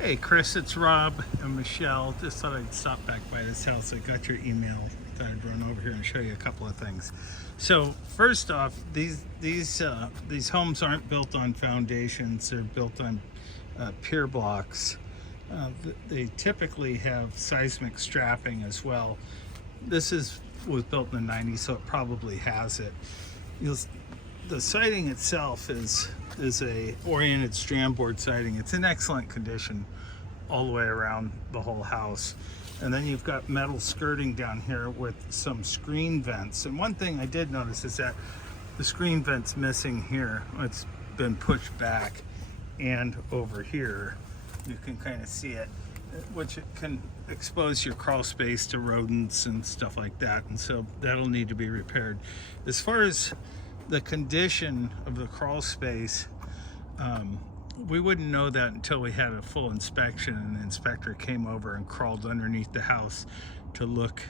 Hey Chris, it's Rob and Michelle. Just thought I'd stop back by this house. I got your email. Thought I'd run over here and show you a couple of things. So first off, these homes aren't built on foundations. They're built on pier blocks. They typically have seismic strapping as well. Was built in the 90s, so it probably has it. You'll, the siding itself is a oriented strand board siding. It's in excellent condition all the way around the whole house. And then you've got metal skirting down here with some screen vents. And one thing I did notice is that the screen vent's missing here. It's been pushed back, and over here you can kind of see it, which it can expose your crawl space to rodents and stuff like that, and so that'll need to be repaired. As far as the condition of the crawl space, we wouldn't know that until we had a full inspection and the inspector came over and crawled underneath the house to look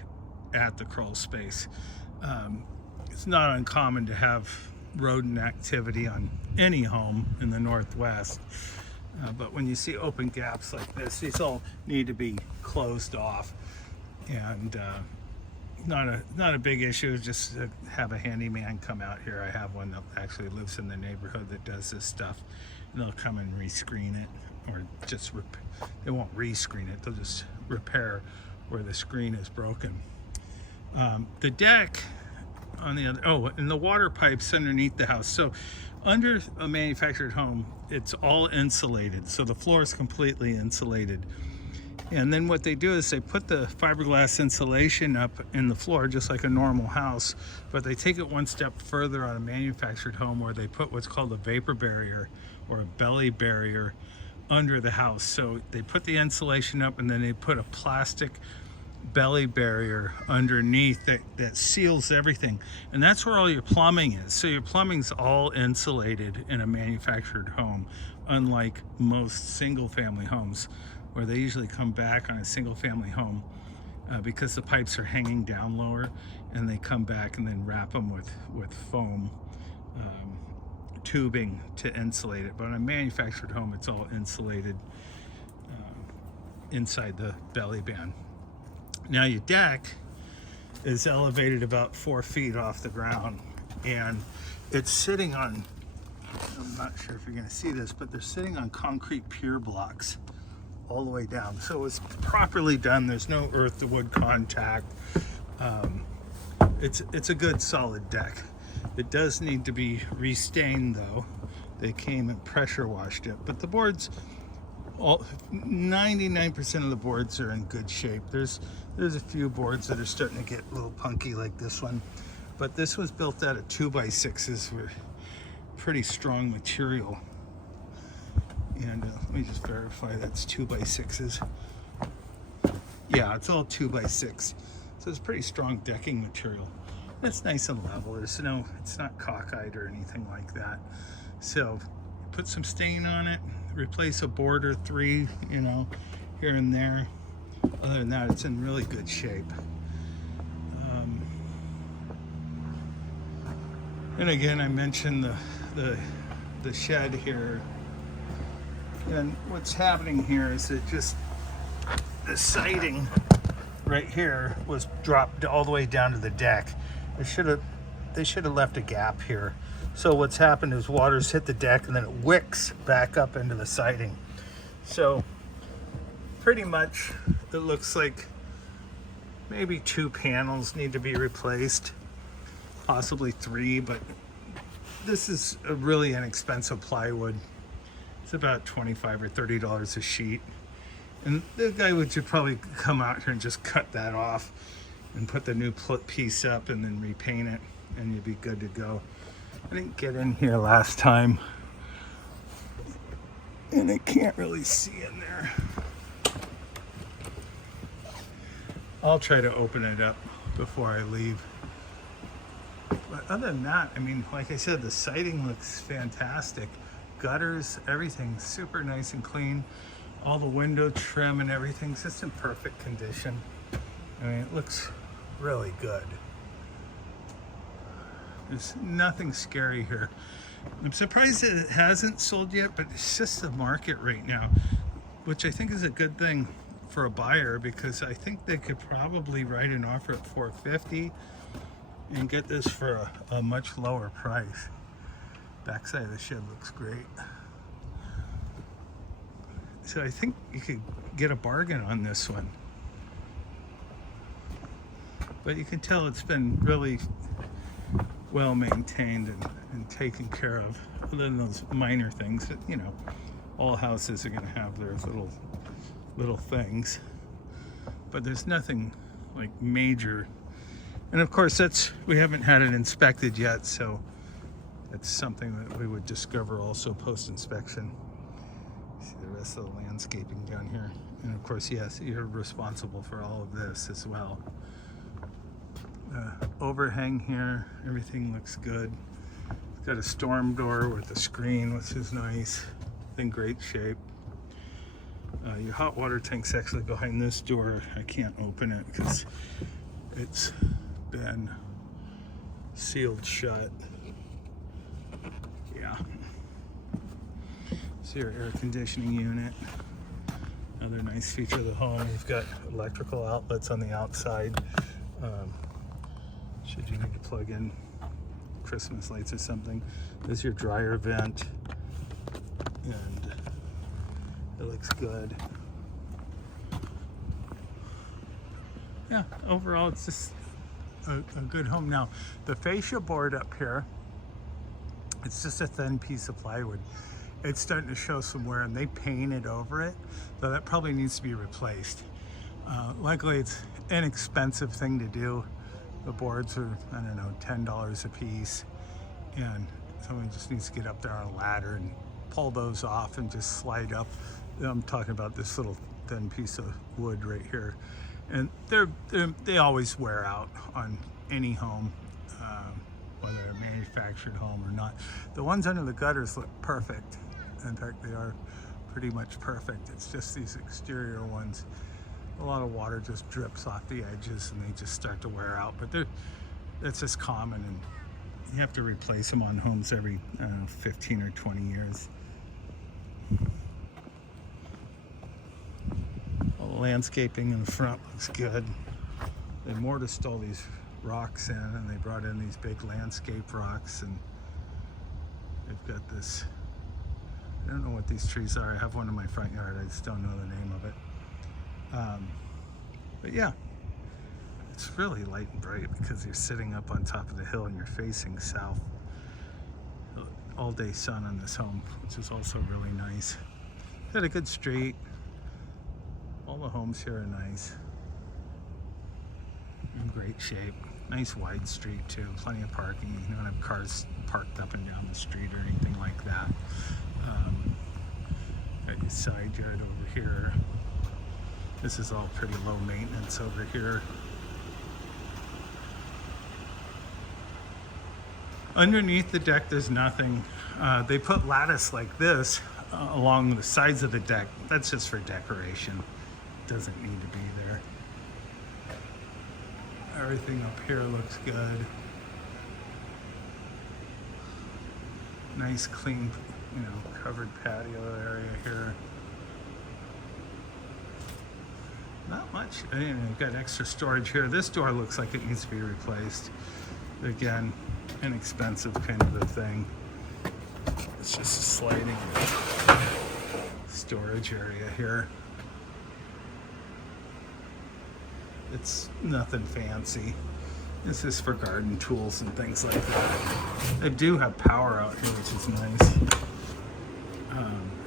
at the crawl space. It's not uncommon to have rodent activity on any home in the Northwest. But when you see open gaps like this, these all need to be closed off, and not a big issue. Just have a handyman come out here. I have one that actually lives in the neighborhood that does this stuff, and they'll come and rescreen it, or just they won't rescreen it. They'll just repair where the screen is broken. The deck on the other, and the water pipes underneath the house. So under a manufactured home, it's all insulated, so the floor is completely insulated. And then what they do is they put the fiberglass insulation up in the floor just like a normal house, but they take it one step further on a manufactured home where they put what's called a vapor barrier or a belly barrier under the house. So they put the insulation up, and then they put a plastic belly barrier underneath that seals everything, and that's where all your plumbing is. So your plumbing's all insulated in a manufactured home, unlike most single family homes where they usually come back on a single family home because the pipes are hanging down lower, and they come back and then wrap them with foam tubing to insulate it. But on a manufactured home, it's all insulated inside the belly band. Now your deck is elevated about 4 feet off the ground, and it's sitting on, I'm not sure if you're going to see this, but they're sitting on concrete pier blocks all the way down. So it's properly done. There's no earth to wood contact. It's a good solid deck. It does need to be restained though. They came and pressure washed it, but the boards, 99% of the boards are in good shape. There's a few boards that are starting to get a little punky, like this one, but this was built out of 2x6s, with pretty strong material. And let me just verify that's 2x6s. Yeah, it's all 2x6, so it's pretty strong decking material. It's nice and level. It's not cockeyed or anything like that. So put some stain on it, replace a board or 3, here and there. Other than that, it's in really good shape. And again, I mentioned the shed here. And what's happening here is that just the siding right here was dropped all the way down to the deck. They should have left a gap here. So what's happened is water's hit the deck, and then it wicks back up into the siding. So pretty much it looks like maybe 2 panels need to be replaced, possibly 3, but this is a really inexpensive plywood. It's about $25 or $30 a sheet. And the guy would probably come out here and just cut that off and put the new piece up and then repaint it, and you'd be good to go. I didn't get in here last time, and I can't really see in there. I'll try to open it up before I leave. But other than that, I mean, like I said, the siding looks fantastic. Gutters, everything's super nice and clean. All the window trim and everything's just in perfect condition. I mean, it looks really good. There's nothing scary here. I'm surprised that it hasn't sold yet, but it's just the market right now. which I think is a good thing for a buyer, because I think they could probably write an offer at $450 and get this for a much lower price. Backside of the shed looks great. So I think you could get a bargain on this one. But you can tell it's been really well maintained and taken care of. Other than those minor things that, you know, all houses are going to have their little things. But there's nothing like major. And of course, we haven't had it inspected yet, so it's something that we would discover also post-inspection. See the rest of the landscaping down here. And of course, yes, you're responsible for all of this as well. Overhang here, everything looks good. It's got a storm door with a screen, which is nice. In great shape. Your hot water tank's actually behind this door. I can't open it because it's been sealed shut. Yeah. So your air conditioning unit. Another nice feature of the home. You've got electrical outlets on the outside. Should you need to plug in Christmas lights or something. There's your dryer vent. And it looks good. Yeah, overall it's just a good home. Now, the fascia board up here, it's just a thin piece of plywood. It's starting to show some wear, and they painted over it, so that probably needs to be replaced. Luckily, it's an inexpensive thing to do. The boards are, I don't know, $10 a piece, and someone just needs to get up there on a ladder and pull those off and just slide up. I'm talking about this little thin piece of wood right here, and they always wear out on any home, whether a manufactured home or not. The ones under the gutters look perfect. In fact, they are pretty much perfect. It's just these exterior ones. A lot of water just drips off the edges and they just start to wear out. But it's just common, and you have to replace them on homes every 15 or 20 years. All the landscaping in the front looks good. They mortised all these rocks in, and they brought in these big landscape rocks, and they've got this, I don't know what these trees are. I have one in my front yard. I just don't know the name of it. But yeah, it's really light and bright because you're sitting up on top of the hill and you're facing south. All day sun on this home, which is also really nice. Got a good street. All the homes here are nice. In great shape. Nice wide street too. Plenty of parking. You don't have cars parked up and down the street or anything like that. Got your side yard over here. This is all pretty low maintenance over here. Underneath the deck, there's nothing. They put lattice like this along the sides of the deck. That's just for decoration. Doesn't need to be there. Everything up here looks good. Nice, clean, covered patio area here. Not much. You've got extra storage here. This door looks like it needs to be replaced. Again, inexpensive kind of a thing. It's just a sliding storage area here. It's nothing fancy. This is for garden tools and things like that. They do have power out here, which is nice.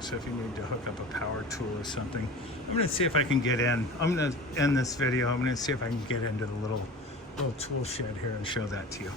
So if you need to hook up a power tool or something, I'm going to see if I can get in. I'm going to end this video. I'm going to see if I can get into the little tool shed here and show that to you.